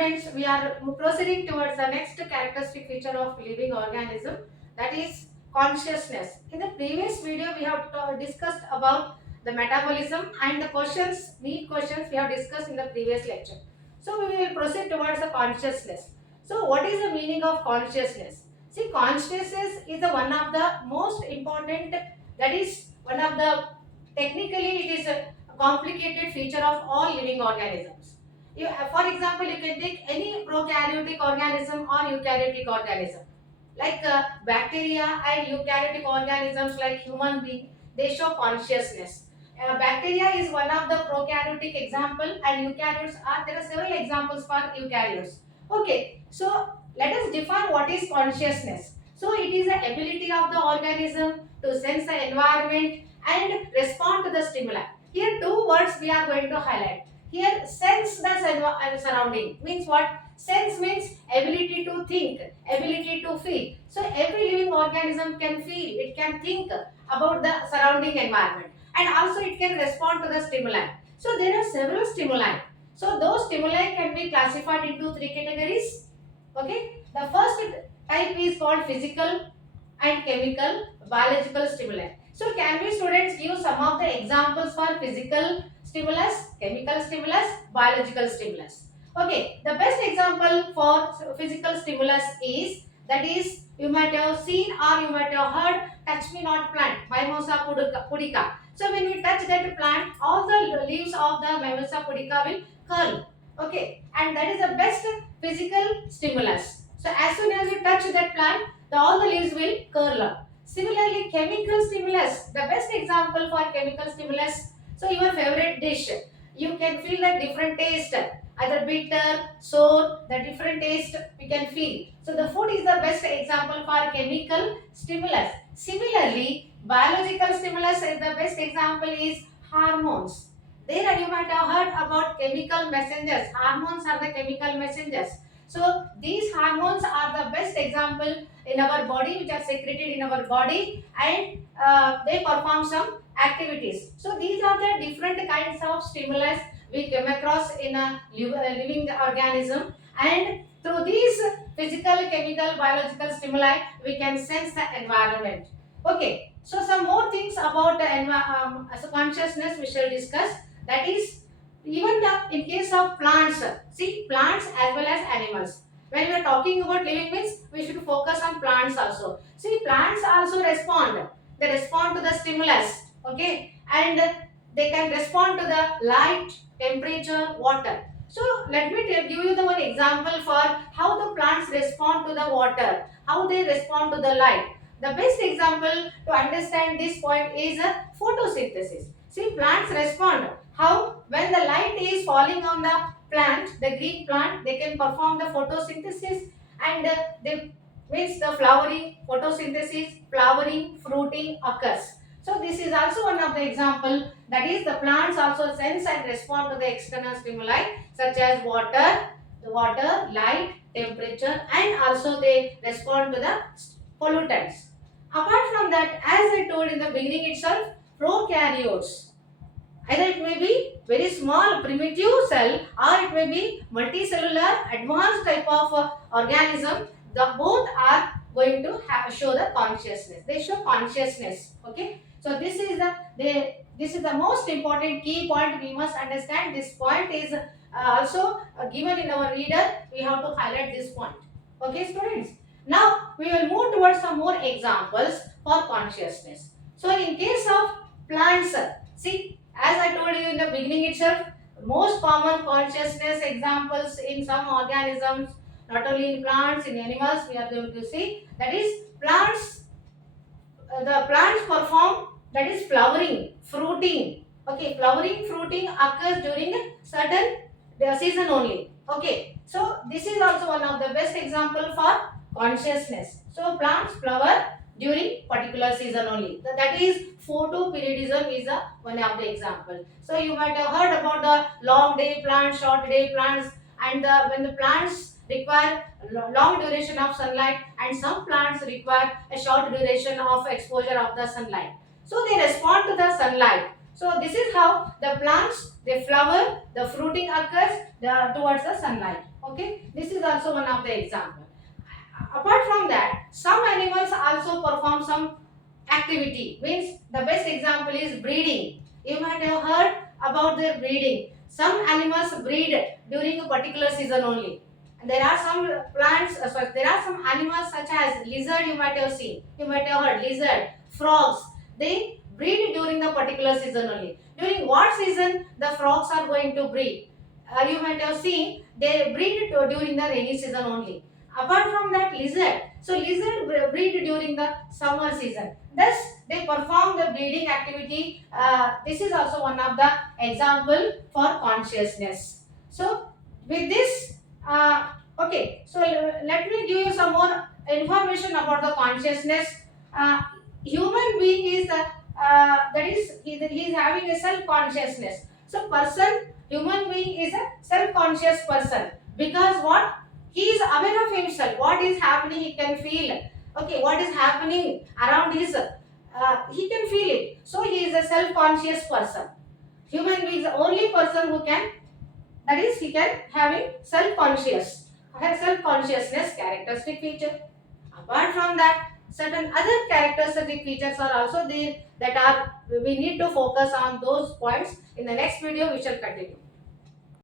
students, we are proceeding towards the next characteristic feature of living organism, that is consciousness. In the previous video, we have discussed about the metabolism and the neat questions we have discussed in the previous lecture. So we will proceed towards the consciousness. So what is the meaning of consciousness? See, consciousness is the one of the most important, that is one of the, technically it is a complicated feature of all living organisms. For example, you can take any prokaryotic organism or eukaryotic organism. Like bacteria and eukaryotic organisms like human being, they show consciousness. Bacteria is one of the prokaryotic example, and eukaryotes are, there are several examples for eukaryotes. Okay, so let us define what is consciousness. So it is the ability of the organism to sense the environment and respond to the stimuli. Here two words we are going to highlight. Here sense the surrounding means what? Sense means ability to think, ability to feel. So every living organism can feel, it can think about the surrounding environment, and also it can respond to the stimuli. So there are several stimuli. So those stimuli can be classified into three categories. Okay, the first type is called physical and chemical biological stimuli. So can we students give some of the examples for physical stimulus, chemical stimulus, biological stimulus? Okay, the best example for physical stimulus is, that is, you might have seen or you might have heard touch me not plant, Mimosa pudica. So when we touch that plant, all the leaves of the Mimosa pudica will curl. Okay, and that is the best physical stimulus. So as soon as you touch that plant, all the leaves will curl up. Similarly, chemical stimulus, the best example for chemical stimulus. So your favorite dish, you can feel the different taste, either bitter, sour, the different taste we can feel. So the food is the best example for chemical stimulus. Similarly, biological stimulus, the best example is hormones. There you might have heard about chemical messengers. Hormones are the chemical messengers. So these hormones are the best example in our body, which are secreted in our body, and they perform some activities. So these are the different kinds of stimulus we come across in a living organism, and through these physical, chemical, biological stimuli, we can sense the environment. Okay, so some more things about the consciousness we shall discuss. That is, even in case of plants, see, plants as well as animals. When we are talking about living means, we should focus on plants also. See, plants also respond. They respond to the stimulus, okay, and they can respond to the light, temperature, water. So let me give you the one example for how the plants respond to the water, how they respond to the light. The best example to understand this point is photosynthesis. See, plants respond. How? When the light is falling on the plant, the green plant, they can perform the photosynthesis, and they means the flowering, photosynthesis, flowering, fruiting occurs. So this is also one of the example, that is, the plants also sense and respond to the external stimuli such as the water, light, temperature, and also they respond to the pollutants. Apart from that, as I told in the beginning itself, prokaryotes, either it may be very small primitive cell or it may be multicellular advanced type of organism, the both are going to show the consciousness. They show consciousness. Okay, so this is the most important key point we must understand. This point is also given in our reader. We have to highlight this point. Okay, students, now we will move towards some more examples for consciousness. So in case of plants, see, as I told you in the beginning itself, most common consciousness examples in some organisms, not only in plants, in animals, we are going to see, that is, plants, the plants perform, that is, flowering, fruiting. Okay, flowering, fruiting occurs during a certain season only. Okay, so this is also one of the best example for consciousness. So plants flower during particular season only. That is, photoperiodism is one of the example. So you might have heard about the long day plants, short day plants, and when the plants require long duration of sunlight, and some plants require a short duration of exposure of the sunlight. So they respond to the sunlight. So this is how the plants, they flower, the fruiting occurs towards the sunlight. Okay, this is also one of the example. Apart from that, some animals also perform some activity. Means the best example is breeding. You might have heard about their breeding. Some animals breed during a particular season only. And there are some plants, there are some animals such as lizard you might have seen. You might have heard lizard, frogs. They breed during the particular season only. During what season the frogs are going to breed? You might have seen they breed during the rainy season only. Apart from that, lizard. So lizard breed during the summer season. Thus, they perform the breeding activity. This is also one of the example for consciousness. So with this, okay. So let me give you some more information about the consciousness. Uh, Human being is that is he is having a self consciousness. So human being is a self conscious person because what he is aware of himself. What is happening, he can feel. Okay, what is happening around his he can feel it. So he is a self-conscious person. Human being is the only person who can, that is, he can having self-conscious, have self-consciousness characteristic feature. Apart from that, certain other characteristic features are also there that are we need to focus on those points. In the next video, we shall continue.